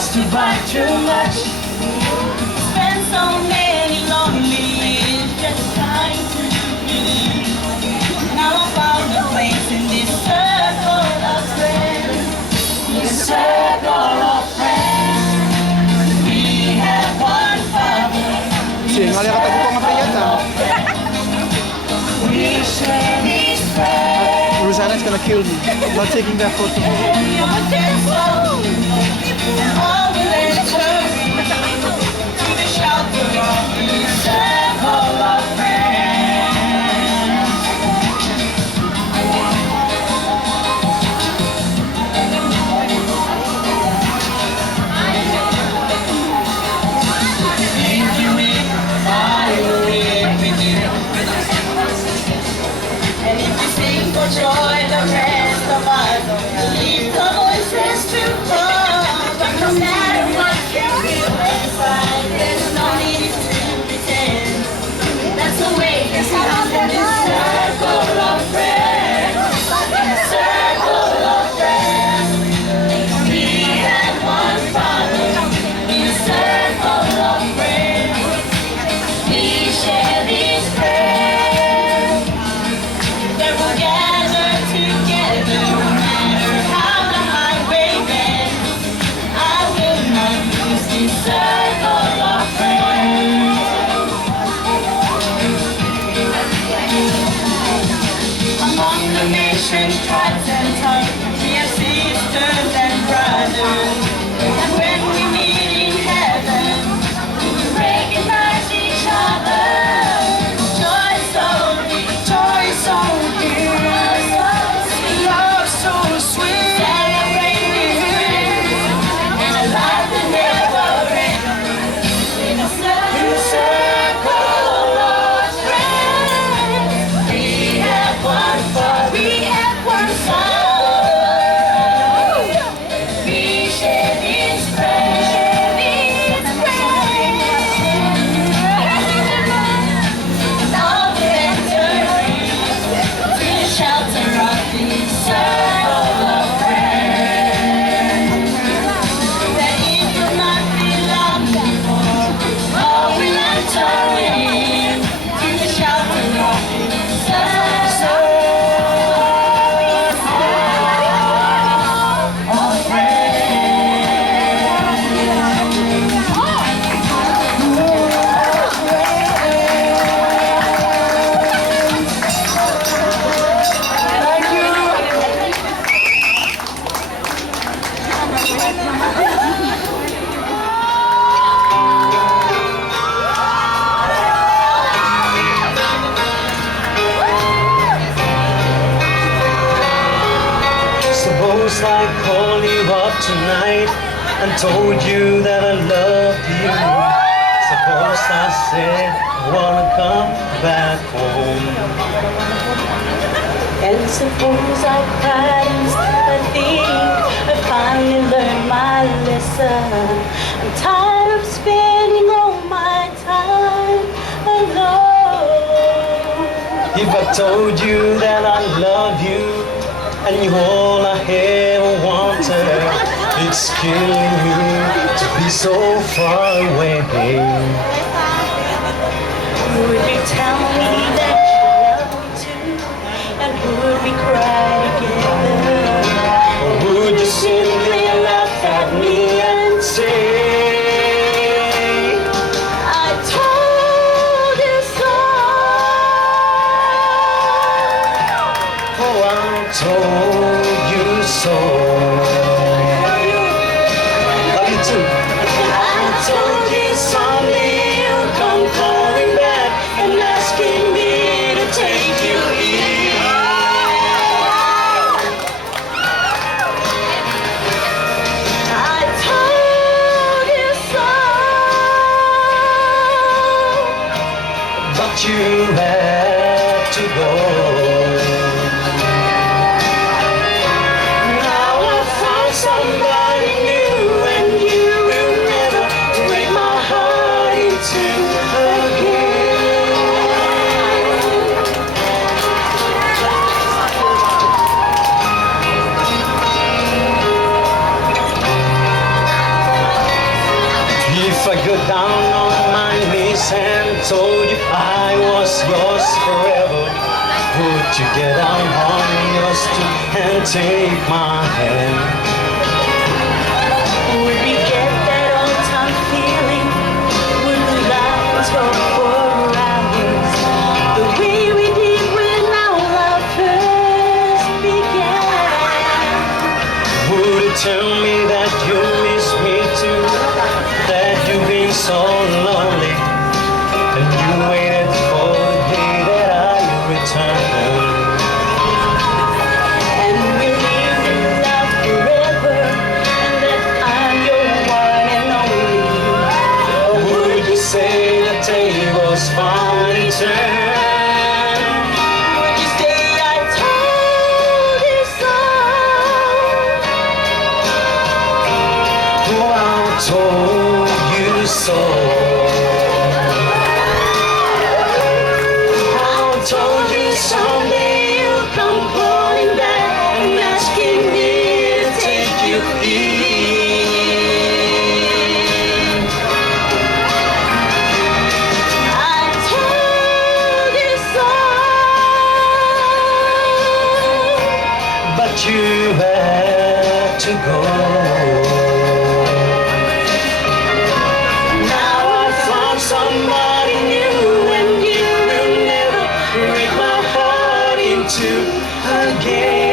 cost to buy too much. Spend so many lonely years just trying to believe. Now I found a place in this circle of friends. This circle of friends. We have one Father. We share His friends. Rosanna's gonna kill me. I'm not taking that photo. All will enter to the shelter of this circle of friends. If you will, I will live with you. And if you sing for joy, the rest of us will lift our voices to come. But no matter what you feel inside, there's no need to pretend. That's the way it sounds in this circle of friends. Circle of friends. We had one Father in a circle of friends. We share these prayers. That we'll gather together no matter how the highway bends. I will not lose this circle of friends. Among the nations, tribes and tongues, we have sisters and brothers. And when we meet in heaven, we will recognize each other. Joy so deep, joy so deep, love so sweet. Celebrate with friends and a life that never ends. In a circle of friends, we have one Father, we have one Son. We share His friends, and all will enter to the shelter of this circle of friends. That it will not be long before all will enter in to the shelter of this circle of Suppose I called you up tonight and told you that I loved you. Suppose I said I wanna come back home. And suppose I cried and I think I finally learned my lesson. I'm tired of spending all my time alone. If I told you that I love you and you're all I ever wanted, it's killing me to be so far away. Would you tell me that you love me too? And would we cry together? Or would you simply laugh at me and say, I told you so. oh, I told you so. Love you too. I told you someday you'll come calling back and asking me to take you here. I told you so. But you had to go. Now I found somebody new and you was forever, would you get down on your stoop and take my hand? Would we get that old time feeling? Would the lights go for hours? The way we did when our love first began. Would you tell me that you miss me too? That you've been so lonely, and you waited for the day that I return. And we live in love forever, and that I'm your one and only. Or would you say the tables finally turned? Would you say I told you so? Oh, I told you so. I told you someday you'll come calling back and asking me to take you in. I told you so. But you had to go. Now I found somebody new, and you will never break my heart in two again.